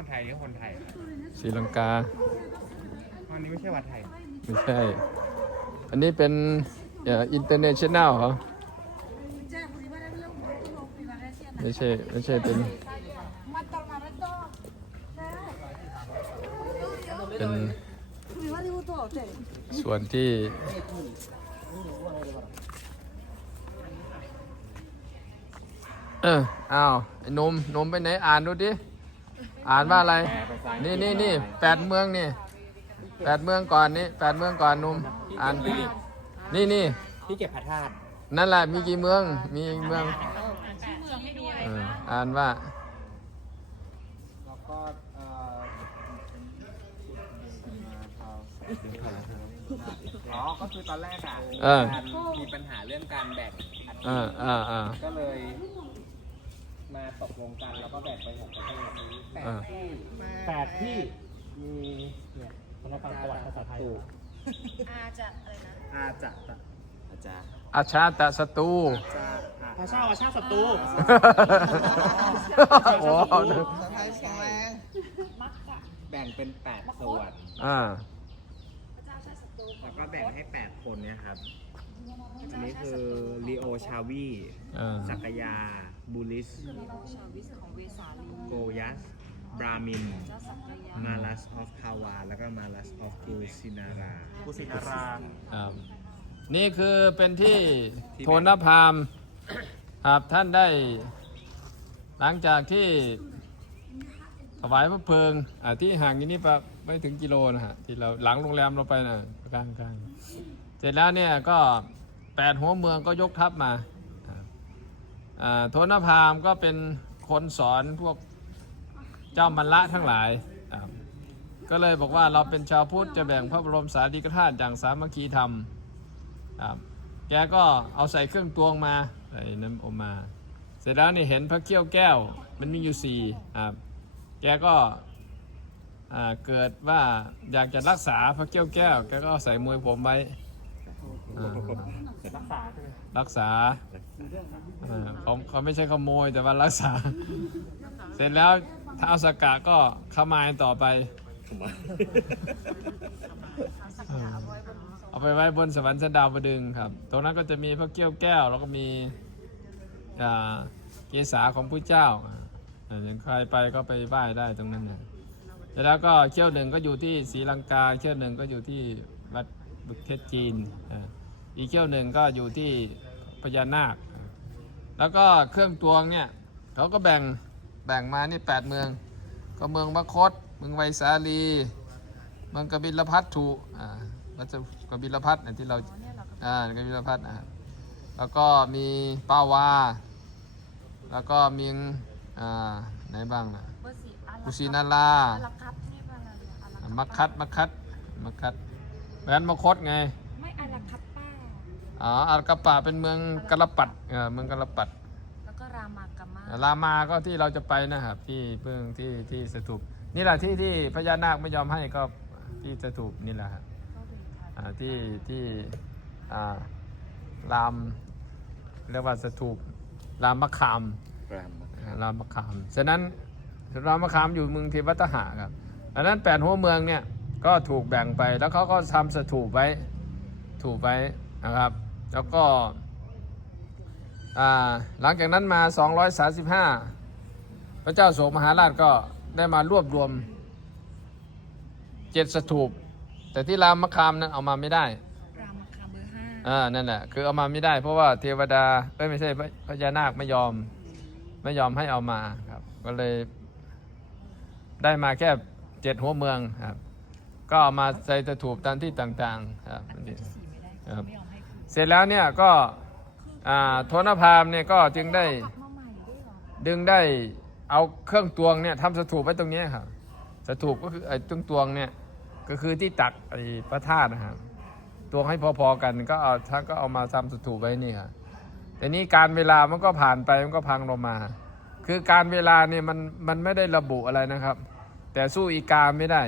คนไทยหรือคนไทยครับศรีลังกา อันนี้ไม่ใช่วัดไทย ไม่ใช่ อันนี้เป็นอินเตอร์เนชั่นแนลเหรอ ไม่ใช่ ไม่ใช่เป็น เป็นส่วนที่ เอออ้าวไอ้หนมหนมไปไหนอ่านดูดิ อ่านว่าอะไร นี่นี่นี่แปดเมืองนี่แปดเมืองก่อนนี่แปดเมืองก่อนหนุ่มอ่านนี่นี่ที่เก็บพระธาตุนั่นแหละมีกี่เมือง มีเมืองเอออ่านว่าแล้วก็เอ่ออ๋อ ก็คือตอนแรกอะเออการมีปัญหาเรื่องการแบ่งอัตอ่าอ่าอ่าก็เลยมา ตกลงกันแล้วก็แบ่งไปหกประเทศแปดอ่าที่แปดที่มีเนี่ยพนักงานประวัติภาษาไทยถูกอาจะอะไรนะอาจะอาจารย์อาชาตะสตูจะพระเจ้าอาชาศัตรูโอ้แบ่งเป็นแปดส่วน อ่าแล้วก็แบ่งให้8คนเนี่ยครับ อันนี้คือลีโอชาวีอ่าสักยาบูลิสชาวิสของเวสาลีโกยัส บรามิน เจ้าสักยามาลัสออฟคาวา แล้วก็มาลัสออฟกูซินารากูซินาราครับนี่คือเป็นที่ที่โทนพราหมณ์ครับท่านได้ หลังจากที่ถวายพระเพลิงอ่าที่ห่างอยู่นี่ประไม่ถึงกิโลนะฮะที่เราหลังโรงแรมเราไปนะกลางกลางๆ เสร็จแล้วเนี่ยก็แปดหัวเมืองก็ยกทัพมาโทนพามก็เป็นคนสอนพวกเจ้ามันละทั้งหลาย ก็เลยบอกว่าเราเป็นชาวพุทธจะแบ่งพระบรมสารีริกธาตุอย่างสามัคคีธรรม แกก็เอาใส่เครื่องตวงมาใส่น้ำออกมา เสร็จแล้วนี่เห็นพระเกี้ยวแก้วมันมีอยู่สี่ครับแกก็เกิดว่าอยากจะรักษาพระเกี้ยวแก้ว แกก็ใส่มวยผมไว้ รักษาใช่ไหมรักษาอ่าเขาเขาไม่ใช่ขโมยแต่ว่ารักษา เสร็จแล้วท้าวสกกะก็ขมายต่อไปเอาไปไว้บนสวรรค์ชั้นดาวดึงส์ครับ ตรงนั้นก็จะมีพระเกี้ยวแก้ว แล้วก็มีอ่าเกศาของผู้เจ้าอ่าอย่างใครไปก็ไปไหว้ได้ตรงนั้นนะแล้วก็เขี้ยวหนึ่งก็อยู่ที่ศรีลังกา เขี้ยวหนึ่งก็อยู่ที่วัดบุตรเทศจีนอ่า อีกเขี้ยวหนึ่งก็อยู่ที่พญานาค แล้วก็เครื่องตวงเนี่ยเขาก็แบ่งแบ่งมานี่แปดเมือง ก็เมืองมคต เมืองไวสาลี เมืองกบิลพัทถุอ่าวัดกบิลพัทเนี่ยที่เราอ่ากบิลพัทอ่าแล้วก็มีปาวา แล้วก็มีอ่าไหนบ้างล่ะเบอร์สี่อากุสินาราอาราคัตนี่เป็นอะไรอะอาราคัตมักคัดมักคัดมักคัดแหวนมคตไง ไม่อาราคัตป้า อ๋ออากาปะเป็นเมืองกระปัดเออเมืองกระปัดแล้วก็รามากามารามาก็ที่เราจะไปนะครับ ที่เพิ่งที่ที่สถูปนี่แหละที่ที่พญานาคไม่ยอมให้ก็ที่สถูปนี่แหละครับก็เป็นค่ะอ่าที่ที่อ่ารามเรียกว่าสถูปรามมะขามรามอ่ารามมะขามฉะนั้นรามมะขามอยู่เมืองเทวัตหะครับดังนั้นแปดหัวเมืองเนี่ยก็ถูกแบ่งไปแล้วเขาก็ทำสถูปไว้ถูกไว้นะครับ แล้วก็อ่าหลังจากนั้นมา 235 พระเจ้าโสมมหาราชก็ได้มารวบรวมเจ็ดสถูป แต่ที่รามมะขามนั้นเอามาไม่ได้รามคาเบอร์ห้าอ่านั่นแหละคือเอามาไม่ได้ เพราะว่าเทวดาเอ้ยไม่ใช่พระพญานาคไม่ยอมไม่ยอมให้เอามาครับก็เลยได้มาแค่เจ็ดหัวเมืองครับ ก็เอามาใส่ตะถูปตามที่ต่างๆ ครับนี่สี่ไม่ได้ครับ เสร็จแล้วเนี่ยก็โทนพามเนี่ยก็จึงได้ดึงได้เอาเครื่องตวงเนี่ยทำสถูปไว้ตรงนี้ครับสถูปก็คือไอ้ตรงตวงเนี่ยก็คือที่ตักไอ้พระธาตุนะครับตวงให้พอๆกันก็เอาท่านก็เอามาทำสถูปไว้นี่ครับแต่นี้การเวลามันก็ผ่านไปมันก็พังลงมา คือการเวลาเนี่ยมันมันไม่ได้ระบุอะไรนะครับ แต่สู้อีกาไม่ได้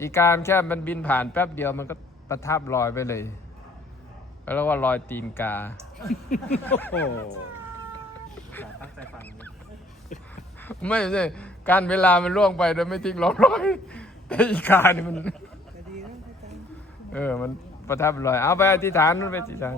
อีกาแค่มันบินผ่านแป๊บเดียวมันก็ประทับลอยไปเลย ก็เรียกว่าลอยตีนกา โอ้โหตั้งใจฟังไม่ใช่ การเวลามันล่วงไปโดยไม่ทิ้งร่องรอย แต่อีกานี่มันก็ดีนะอาจารย์เออ มันประทับรอย เอาไปอธิษฐานมันไปอธิษฐาน